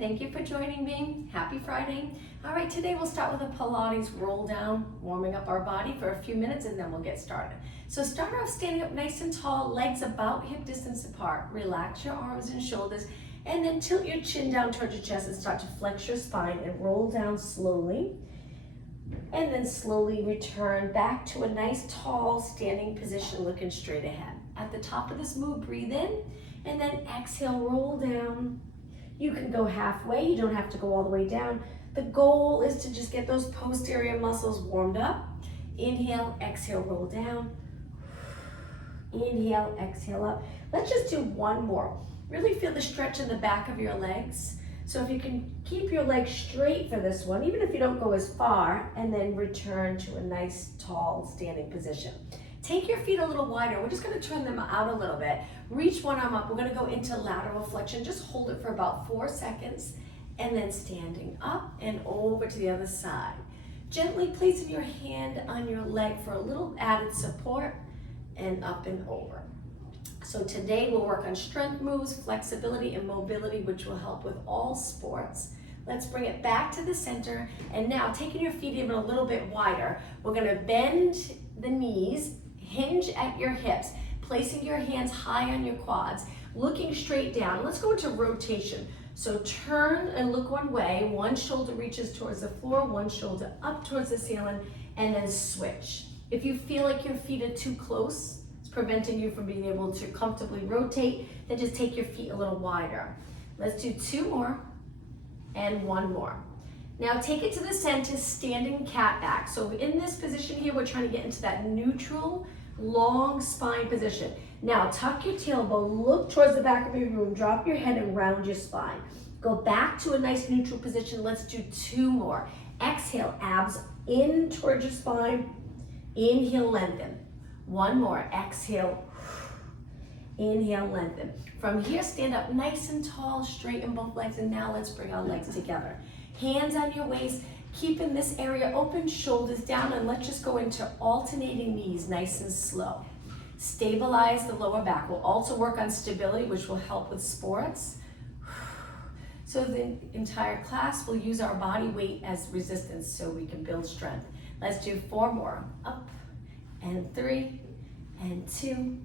Thank you for joining me. Happy Friday. All right, today we'll start with a Pilates roll down, warming up our body for a few minutes and then we'll get started. So start off standing up nice and tall, legs about hip distance apart. Relax your arms and shoulders and then tilt your chin down towards your chest and start to flex your spine and roll down slowly. And then slowly return back to a nice tall standing position looking straight ahead. At the top of this move, breathe in and then exhale, roll down. You can go halfway, you don't have to go all the way down. The goal is to just get those posterior muscles warmed up. Inhale, exhale, roll down. Inhale, exhale up. Let's just do one more. Really feel the stretch in the back of your legs. So if you can keep your legs straight for this one, even if you don't go as far, and then return to a nice tall standing position. Take your feet a little wider. We're just gonna turn them out a little bit. Reach one arm up. We're gonna go into lateral flexion. Just hold it for about 4 seconds and then standing up and over to the other side. Gently placing your hand on your leg for a little added support and up and over. So today we'll work on strength moves, flexibility, and mobility, which will help with all sports. Let's bring it back to the center. And now taking your feet even a little bit wider, we're gonna bend the knees, hinge at your hips, placing your hands high on your quads, looking straight down. Let's go into rotation. So turn and look one way, one shoulder reaches towards the floor, one shoulder up towards the ceiling, and then switch. If you feel like your feet are too close, it's preventing you from being able to comfortably rotate, then just take your feet a little wider. Let's do 2 more and 1 more. Now take it to the center, standing cat back. So in this position here, we're trying to get into that neutral, long spine position. Now tuck your tailbone, look towards the back of your room, drop your head and round your spine. Go back to a nice neutral position. Let's do 2 more. Exhale, abs in towards your spine. Inhale, lengthen. 1 more, exhale. Inhale, lengthen. From here, stand up nice and tall, straighten both legs, and now let's bring our legs together. Hands on your waist, keeping this area open, shoulders down, and let's just go into alternating knees, nice and slow. Stabilize the lower back. We'll also work on stability, which will help with sports. So the entire class, we'll use our body weight as resistance so we can build strength. Let's do 4 more. Up, and 3, and 2,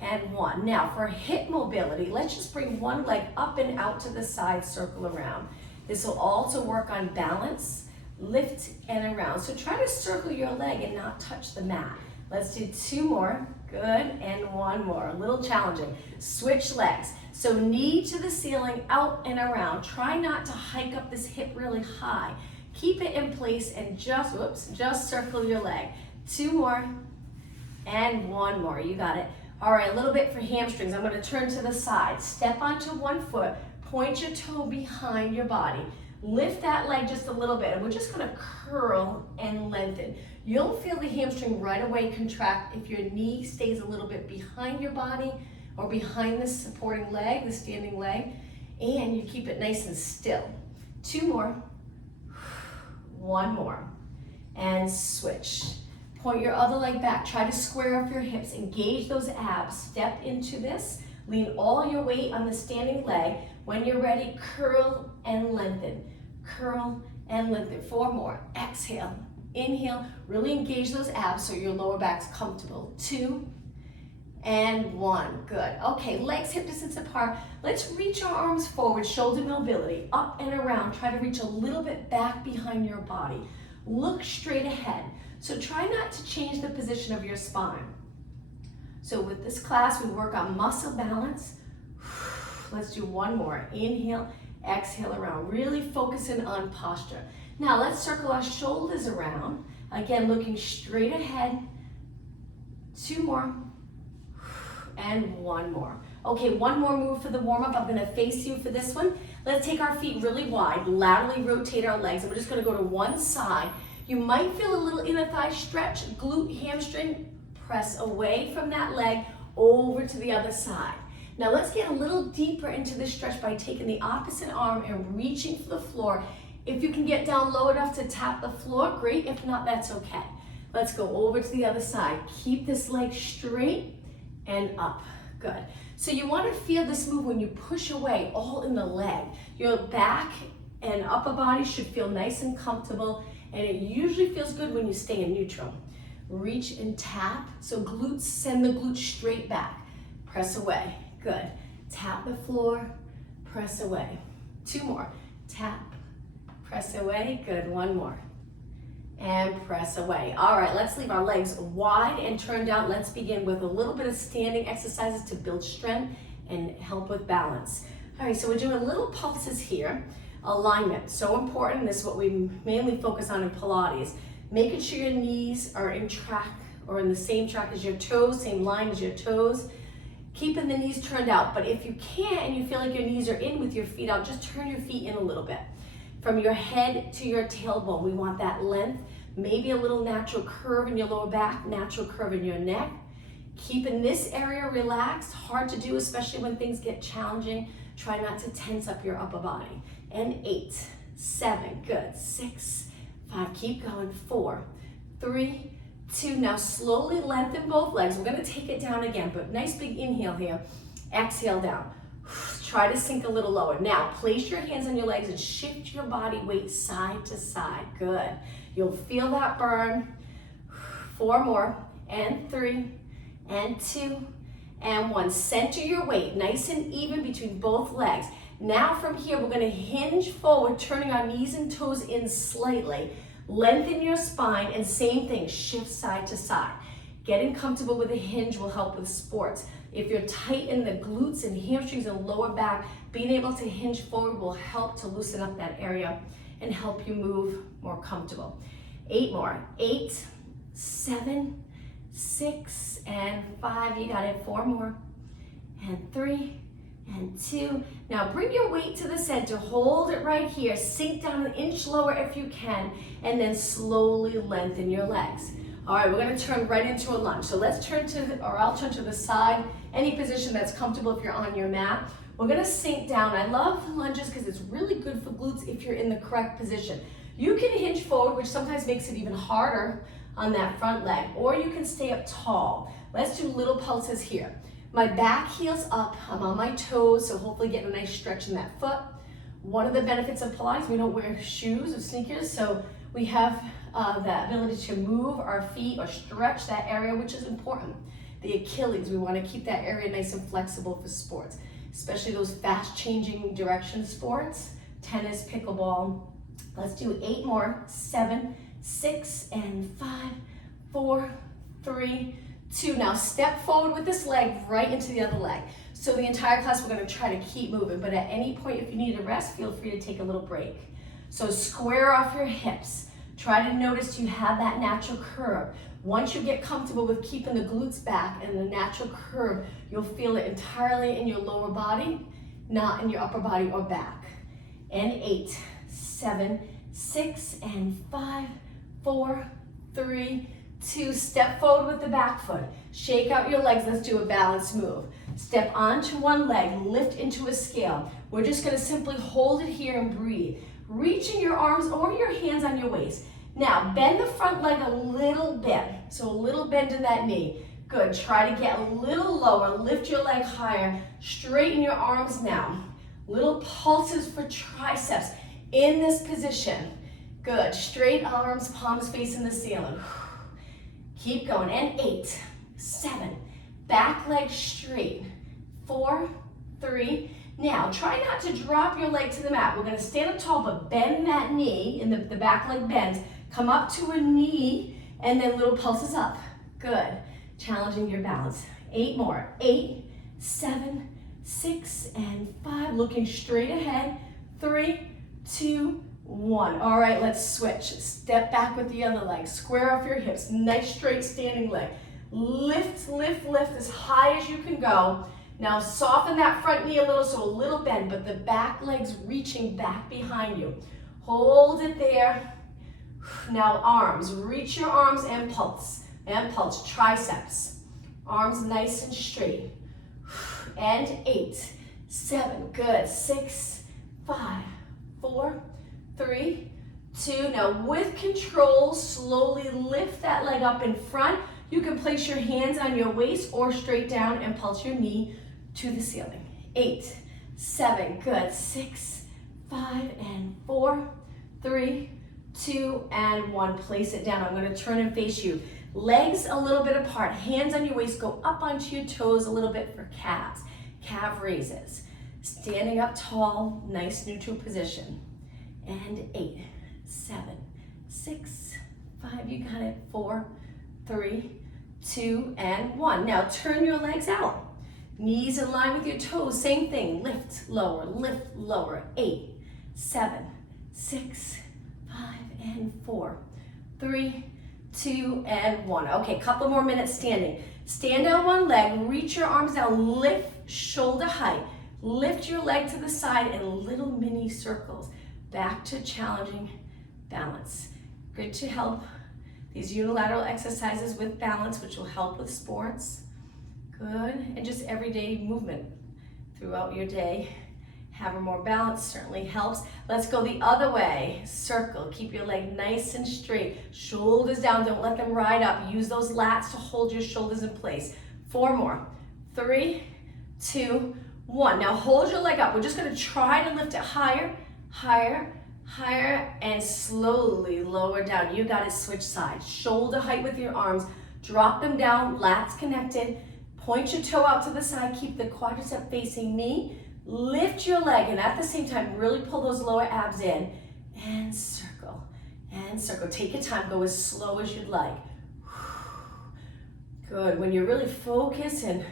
and 1. Now for hip mobility, let's just bring one leg up and out to the side, circle around. This will also work on balance, lift, and around. So try to circle your leg and not touch the mat. Let's do 2 more, good, and 1 more, a little challenging. Switch legs. So knee to the ceiling, out and around. Try not to hike up this hip really high. Keep it in place and just circle your leg. 2 more, and 1 more, you got it. All right, a little bit for hamstrings. I'm gonna turn to the side. Step onto one foot, point your toe behind your body. Lift that leg just a little bit, and we're just gonna curl and lengthen. You'll feel the hamstring right away contract if your knee stays a little bit behind your body or behind the supporting leg, the standing leg, and you keep it nice and still. 2 more, 1 more, and switch. Point your other leg back, try to square up your hips, engage those abs, step into this, lean all your weight on the standing leg. When you're ready, curl and lengthen. Curl and lengthen. 4 more. Exhale. Inhale. Really engage those abs so your lower back's comfortable. 2 and 1. Good. Okay, legs hip distance apart. Let's reach our arms forward, shoulder mobility, up and around. Try to reach a little bit back behind your body. Look straight ahead. So try not to change the position of your spine. So with this class, we work on muscle balance. Let's do 1 more. Inhale, exhale around. Really focusing on posture. Now let's circle our shoulders around. Again, looking straight ahead. 2 more, and 1 more. Okay, 1 more move for the warm-up. I'm gonna face you for this one. Let's take our feet really wide, laterally rotate our legs, and we're just gonna go to one side. You might feel a little inner thigh stretch, glute, hamstring. Press away from that leg, over to the other side. Now let's get a little deeper into this stretch by taking the opposite arm and reaching for the floor. If you can get down low enough to tap the floor, great. If not, that's okay. Let's go over to the other side. Keep this leg straight and up. Good. So you want to feel this move when you push away, all in the leg. Your back and upper body should feel nice and comfortable, and it usually feels good when you stay in neutral. Reach and tap, so glutes, send the glutes straight back. Press away, good. Tap the floor, press away. 2 more, tap, press away, good, 1 more. And press away. All right, let's leave our legs wide and turned out. Let's begin with a little bit of standing exercises to build strength and help with balance. All right, so we're doing little pulses here. Alignment, so important. This is what we mainly focus on in Pilates. Making sure your knees are in track or in the same track as your toes, same line as your toes. Keeping the knees turned out, but if you can't and you feel like your knees are in with your feet out, just turn your feet in a little bit. From your head to your tailbone, we want that length, maybe a little natural curve in your lower back, natural curve in your neck. Keeping this area relaxed, hard to do, especially when things get challenging. Try not to tense up your upper body. And 8, 7, good, 6, 5, keep going, 4, 3, 2, now slowly lengthen both legs. We're gonna take it down again, but nice big inhale here, exhale down. Try to sink a little lower. Now, place your hands on your legs and shift your body weight side to side, good. You'll feel that burn. 4 more, and 3, and 2, and 1. Center your weight, nice and even between both legs. Now from here, we're gonna hinge forward, turning our knees and toes in slightly. Lengthen your spine, and same thing, shift side to side. Getting comfortable with a hinge will help with sports. If you're tight in the glutes and hamstrings and lower back, being able to hinge forward will help to loosen up that area and help you move more comfortable. 8 more, 8, 7, 6, and 5, you got it, 4 more, and 3, and 2. Now bring your weight to the center, hold it right here, sink down an inch lower if you can, and then slowly lengthen your legs. All right, we're gonna turn right into a lunge. So let's turn I'll turn to the side, any position that's comfortable if you're on your mat. We're gonna sink down. I love lunges because it's really good for glutes if you're in the correct position. You can hinge forward, which sometimes makes it even harder on that front leg, or you can stay up tall. Let's do little pulses here. My back heel's up, I'm on my toes, so hopefully getting a nice stretch in that foot. One of the benefits of Pilates, we don't wear shoes or sneakers, so we have the ability to move our feet or stretch that area, which is important. The Achilles, we want to keep that area nice and flexible for sports, especially those fast changing direction sports, tennis, pickleball. Let's do 8 more, 7, 6, and 5, 4, 3, 2. Now step forward with this leg right into the other leg. So the entire class, we're going to try to keep moving, but at any point, if you need a rest, feel free to take a little break. So square off your hips. Try to notice you have that natural curve. Once you get comfortable with keeping the glutes back and the natural curve, you'll feel it entirely in your lower body, not in your upper body or back. And 8, 7, 6, and 5, 4, 3, 2. Step forward with the back foot. Shake out your legs. Let's do a balance move. Step onto one leg, lift into a scale. We're just gonna simply hold it here and breathe. Reaching your arms or your hands on your waist. Now, bend the front leg a little bit. So a little bend in that knee. Good, try to get a little lower. Lift your leg higher. Straighten your arms now. Little pulses for triceps in this position. Good, straight arms, palms facing the ceiling. Keep going, and 8, 7, back leg straight, 4, 3. Now, try not to drop your leg to the mat. We're gonna stand up tall, but bend that knee, and the back leg bends. Come up to a knee, and then little pulses up. Good, challenging your balance. 8 more, 8, 7, 6, and 5. Looking straight ahead, 3, 2, 1. All right, let's switch. Step back with the other leg. Square off your hips. Nice straight standing leg. Lift, lift, lift as high as you can go. Now soften that front knee a little, so a little bend, but the back leg's reaching back behind you. Hold it there. Now arms, reach your arms and pulse, triceps. Arms nice and straight. And 8, 7, good, 6, 5, 4, 3, 2. Now with control, slowly lift that leg up in front. You can place your hands on your waist or straight down and pulse your knee to the ceiling. 8, 7, good. 6, 5, and 4, 3, 2, and 1. Place it down. I'm going to turn and face you. Legs a little bit apart. Hands on your waist. Go up onto your toes a little bit for calves. Calf raises. Standing up tall. Nice neutral position. And 8, 7, 6, 5. You got it. 4, 3, 2, and 1. Now turn your legs out. Knees in line with your toes. Same thing. Lift, lower. 8, 7, 6, 5, and 4, 3, 2, and 1. Okay, couple more minutes standing. Stand on one leg, reach your arms down, lift shoulder height. Lift your leg to the side in little mini circles. Back to challenging balance. Good to help these unilateral exercises with balance, which will help with sports. Good, and just everyday movement throughout your day. Having more balance certainly helps. Let's go the other way. Circle, keep your leg nice and straight. Shoulders down, don't let them ride up. Use those lats to hold your shoulders in place. 4 more. 3, 2, 1. Now hold your leg up. We're just gonna try to lift it higher, and slowly lower down. You got it, switch sides. Shoulder height with your arms. Drop them down, lats connected. Point your toe out to the side. Keep the quadricep facing me. Lift your leg, and at the same time, really pull those lower abs in. And circle, and circle. Take your time, go as slow as you'd like. Good, when you're really focused and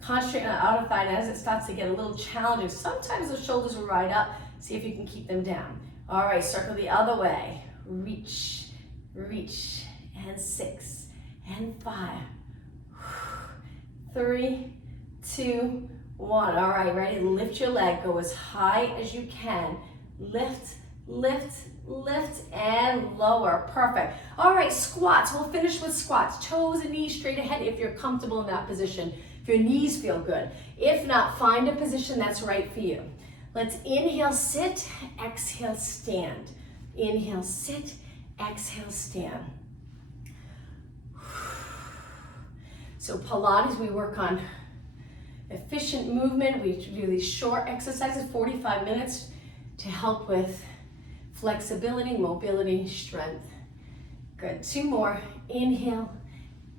concentrating on outer thigh, and as it starts to get a little challenging, sometimes the shoulders will ride up. See if you can keep them down. All right, circle the other way. Reach, and 6, and 5, 3, 2, 1. All right, ready? Lift your leg. Go as high as you can. Lift, and lower. Perfect. All right, squats. We'll finish with squats. Toes and knees straight ahead if you're comfortable in that position. If your knees feel good. If not, find a position that's right for you. Let's inhale, sit, exhale, stand. Inhale, sit, exhale, stand. So Pilates, we work on efficient movement. We do these short exercises, 45 minutes, to help with flexibility, mobility, strength. Good, 2 more. Inhale,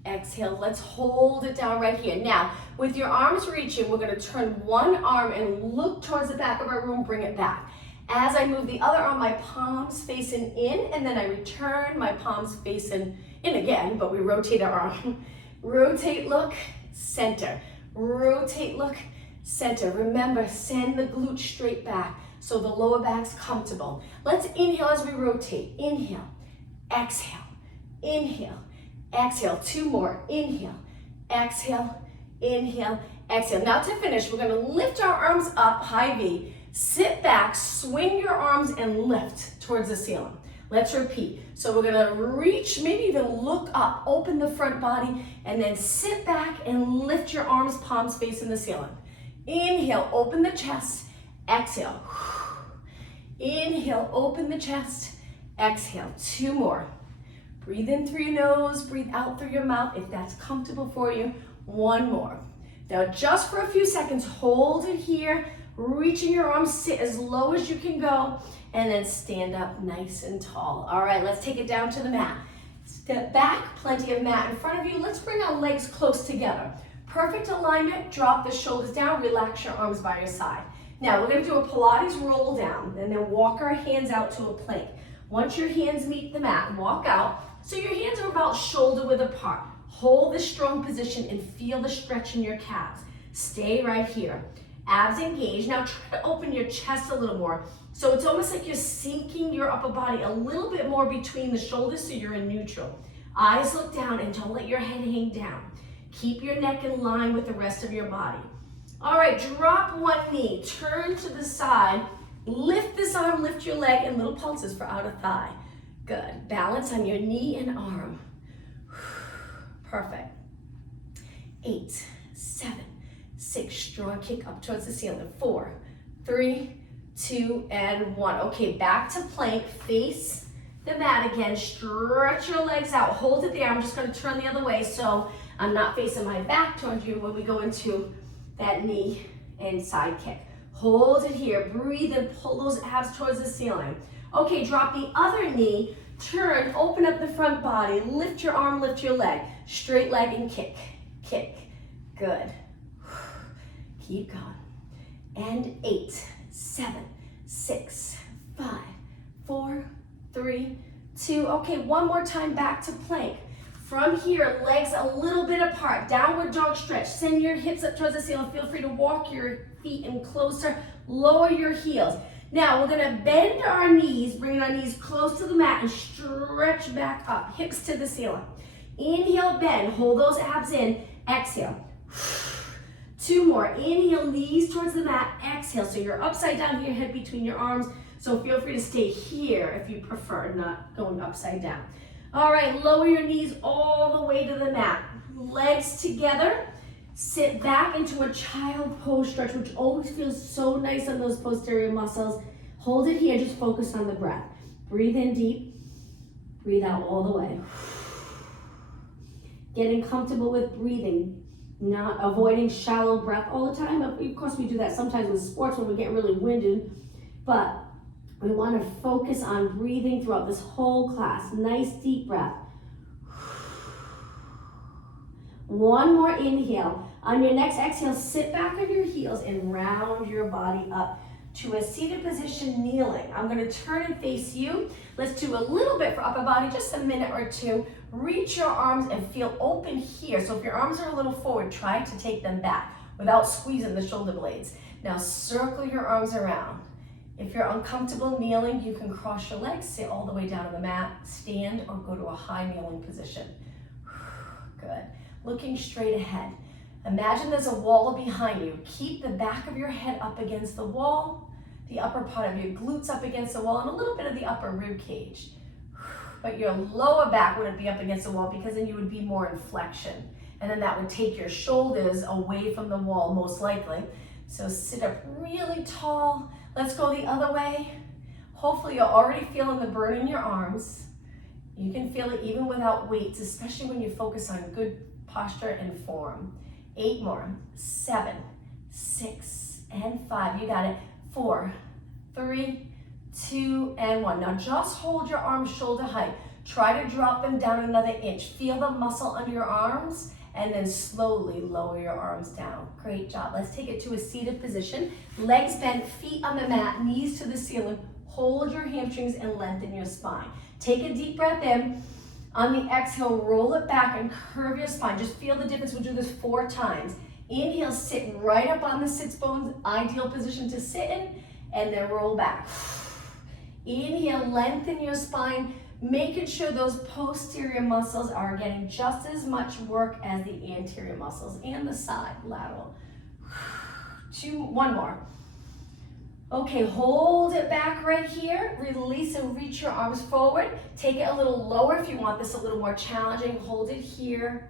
exhale. Let's hold it down right here. Now, with your arms reaching, we're gonna turn one arm and look towards the back of our room, bring it back. As I move the other arm, my palms facing in, and then I return, my palms facing in again, but we rotate our arm. Rotate, look, center. Rotate, look, center. Remember, send the glute straight back so the lower back's comfortable. Let's inhale as we rotate. Inhale, exhale, inhale, exhale. 2 more. Inhale, exhale, inhale, exhale. Now to finish, we're gonna lift our arms up, high V. Sit back, swing your arms, and lift towards the ceiling. Let's repeat. So we're gonna reach, maybe even look up, open the front body, and then sit back and lift your arms, palms facing the ceiling. Inhale, open the chest, exhale. Inhale, open the chest, exhale. 2 more. Breathe in through your nose, breathe out through your mouth if that's comfortable for you. 1 more. Now just for a few seconds, hold it here, reaching your arms, sit as low as you can go, and then stand up nice and tall. All right, let's take it down to the mat. Step back, plenty of mat in front of you. Let's bring our legs close together. Perfect alignment, drop the shoulders down, relax your arms by your side. Now we're gonna do a Pilates roll down, and then walk our hands out to a plank. Once your hands meet the mat, walk out. So your hands are about shoulder width apart. Hold this strong position and feel the stretch in your calves. Stay right here. Abs engaged. Now try to open your chest a little more. So it's almost like you're sinking your upper body a little bit more between the shoulders so you're in neutral. Eyes look down and don't let your head hang down. Keep your neck in line with the rest of your body. All right, drop one knee, turn to the side, lift this arm, lift your leg, and little pulses for outer thigh. Good. Balance on your knee and arm. Perfect. 8, 7, 6. Strong kick up towards the ceiling. 4, 3, 2, and 1. Okay, back to plank. Face the mat again. Stretch your legs out. Hold it there. I'm just going to turn the other way so I'm not facing my back towards you when we go into that knee and side kick. Hold it here. Breathe and pull those abs towards the ceiling. Okay, drop the other knee. Turn, open up the front body. Lift your arm, lift your leg. Straight leg and kick. Kick. Good. Keep going. And 8, 7, 6, 5, 4, 3, 2. Okay, one more time back to plank. From here, legs a little bit apart. Downward dog stretch. Send your hips up towards the ceiling. Feel free to walk your feet in closer. Lower your heels. Now, we're going to bend our knees, bring our knees close to the mat and stretch back up. Hips to the ceiling. Inhale, bend. Hold those abs in. Exhale. 2 more. Inhale, knees towards the mat. Exhale. So you're upside down here, head between your arms. So feel free to stay here if you prefer, not going upside down. All right, lower your knees all the way to the mat. Legs together. Sit back into a child pose stretch, which always feels so nice on those posterior muscles. Hold it here, just focus on the breath. Breathe in deep. Breathe out all the way. Getting comfortable with breathing. Not avoiding shallow breath all the time. Of course, we do that sometimes with sports when we get really winded, but we want to focus on breathing throughout this whole class. Nice deep breath. One more inhale. On your next exhale, sit back on your heels and round your body up to a seated position, kneeling. I'm going to turn and face you. Let's do a little bit for upper body, just a minute or two. Reach your arms and feel open here. So if your arms are a little forward, try to take them back without squeezing the shoulder blades. Now circle your arms around. If you're uncomfortable kneeling, you can cross your legs, sit all the way down to the mat, stand, or go to a high kneeling position. Good. Looking straight ahead. Imagine there's a wall behind you. Keep the back of your head up against the wall, the upper part of your glutes up against the wall, and a little bit of the upper rib cage. But your lower back wouldn't be up against the wall because then you would be more in flexion. And then that would take your shoulders away from the wall, most likely. So sit up really tall. Let's go the other way. Hopefully you're already feeling the burn in your arms. You can feel it even without weights, especially when you focus on good posture and form. 8 more. 7, 6, and 5. You got it. 4, 3, 2, and 1. Now just hold your arms shoulder height. Try to drop them down another inch. Feel the muscle under your arms and then slowly lower your arms down. Great job. Let's take it to a seated position. Legs bent, feet on the mat, knees to the ceiling. Hold your hamstrings and lengthen your spine. Take a deep breath in. On the exhale, roll it back and curve your spine. Just feel the difference. We'll do this 4 times. Inhale, sit right up on the sits bones, ideal position to sit in, and then roll back. Inhale, lengthen your spine, making sure those posterior muscles are getting just as much work as the anterior muscles and the side, lateral. 1 more. Okay, hold it back right here. Release and reach your arms forward. Take it a little lower if you want this a little more challenging. Hold it here.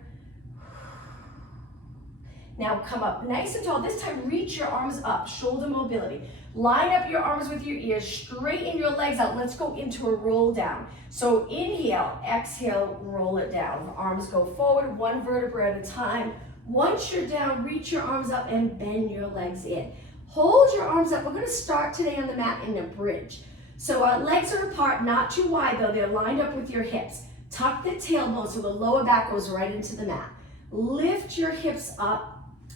Now come up nice and tall. This time reach your arms up, shoulder mobility. Line up your arms with your ears, straighten your legs out. Let's go into a roll down. So inhale, exhale, roll it down. Arms go forward, 1 vertebra at a time. Once you're down, reach your arms up and bend your legs in. Hold your arms up. We're going to start today on the mat in a bridge. So our legs are apart, not too wide though. They're lined up with your hips. Tuck the tailbone so the lower back goes right into the mat. Lift your hips up.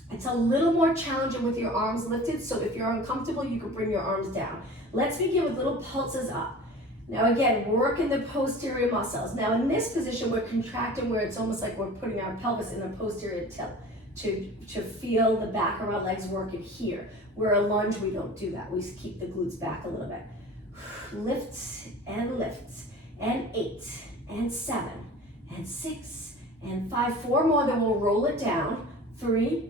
It's a little more challenging with your arms lifted, so if you're uncomfortable, you can bring your arms down. Let's begin with little pulses up. Now again, work in the posterior muscles. Now in this position, we're contracting where it's almost like we're putting our pelvis in a posterior tilt to feel the back of our legs working here. Where a lunge, we don't do that. We just keep the glutes back a little bit. Lift, and 8, and 7, and 6, and 5. 4 more, then we'll roll it down. 3,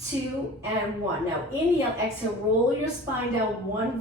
2, and 1. Now inhale, exhale, roll your spine down 1